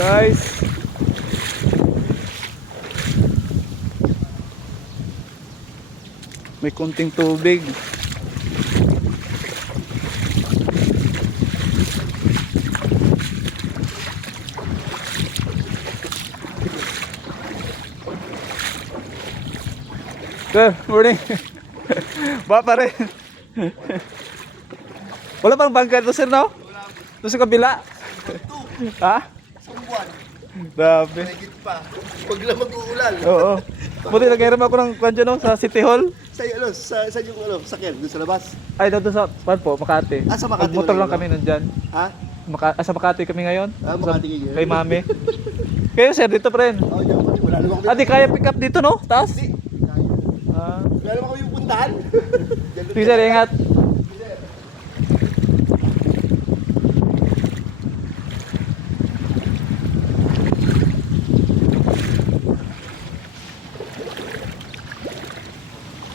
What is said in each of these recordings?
guys. May kunting tubig. Good morning. Ba pa rin. Wala pang bangka to sir, no? Doon sa kabila. Ha? Isang buwan. Grabe. Mahigit pa. Huwag lang mag-uulan. Oo. Buti nag-iram ako ng kwanjo, no? Sa City Hall. Sa yung sakyan, doon sa labas. Ay, doon sa pan po, Makati. Ah, sa Makati Motor wala lang yun, kami nandyan. Ha? Sa Makati kami ngayon. Ah, Makati ngayon. Kay mami. Kayo sir, dito pa rin. Oh, diyan pa. Wala naman kami. Ah, di kaya pick up dito, no? Taas? Hindi. Ah. Wala naman kami yung puntahan. Sige sir, ingat.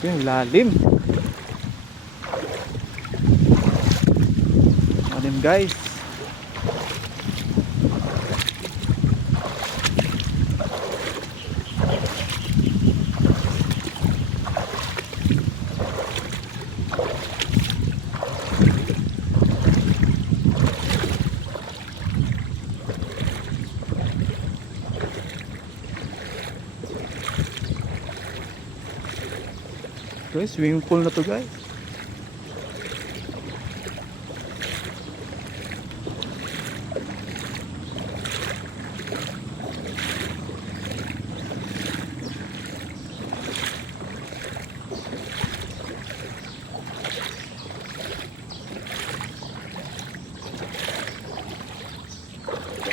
Yung lalim. Lalim guys. Guys, swimming pool na to guys.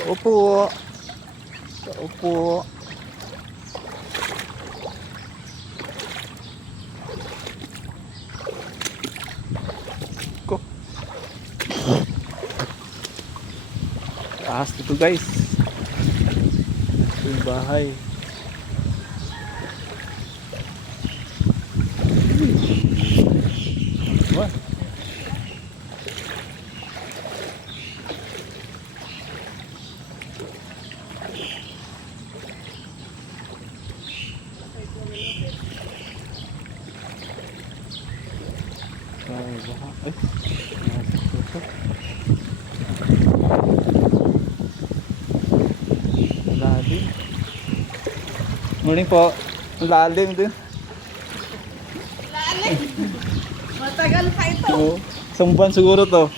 Opo. Opo. Ko. Taas dito guys. Ito yung bahay. What? Lalim. Morning po. Lalim din. Lalim. Matagal pa ito. Oo. Isang buwan siguro to.